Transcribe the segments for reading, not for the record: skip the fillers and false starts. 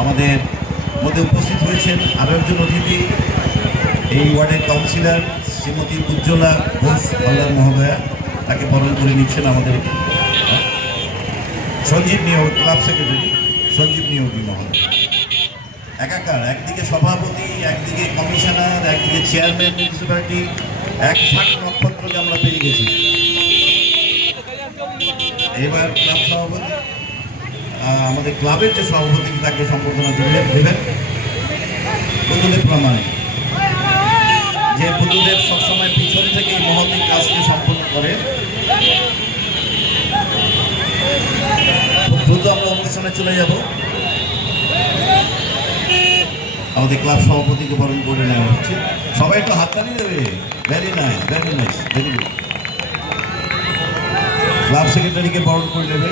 আমাদের মধ্যে উপস্থিত হয়েছেন আরও একজন অতিথি, এই ওয়ার্ডের কাউন্সিলর শ্রীমতী উজ্জ্বলা ঘোষ হালদার মহোদয়া, তাকে বরণ করে নিচ্ছেন আমাদের সঞ্জীব নিয়োগ ক্লাব সেক্রেটারি সঞ্জীব নিয়োগী মহোদয়। একাকার, একদিকে সভাপতি, একদিকে কমিশনার, একদিকে চেয়ারম্যান মিউনিসিপ্যালিটি, এক ঝাঁক নক্ষত্রকে আমরা পেয়ে গেছি। এবার ক্লাব সভাপতি, আমাদের ক্লাবের যে সভাপতি, তাকে সম্বর্ধনা দেবেন বুদ্ধদেব প্রমাণে, যে বুদ্ধদেব সবসময় পিছনে থেকে এই মহৎ কাজকে সম্পন্ন করে। খুব দ্রুত আমরা অনুষ্ঠানে চলে যাব। আমাদের ক্লাব সভাপতিকে বরণ করে নেওয়া হচ্ছে। সবাই একটু হাততালি দেবে। Very nice, very nice, very good. Club সেক্রেটারিকে বরণ করে নেবে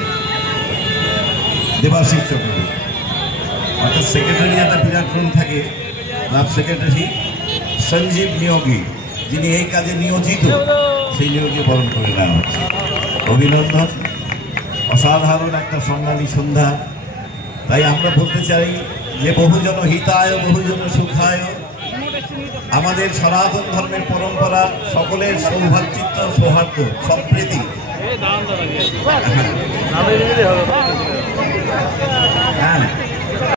দেবাশিস চক্রবর্তী। অর্থাৎ সেক্রেটারি একটা বিরাট রোল থাকে। ক্লাব সেক্রেটারি সঞ্জীব নিয়োগী, যিনি এই কাজে নিয়োজিত, সেই নিয়োগে বরণ করে নেওয়া হচ্ছে। অভিনন্দন। অসাধারণ একটা স্বর্ণালী সন্ধ্যা। তাই আমরা বলতে চাই যে বহুজন হিতায় বহুজন সুখায়, আমাদের সনাতন ধর্মের পরম্পরা সকলের সৌভাতৃত্ব, সৌহার্দ্য, সম্প্রীতি। হ্যাঁ,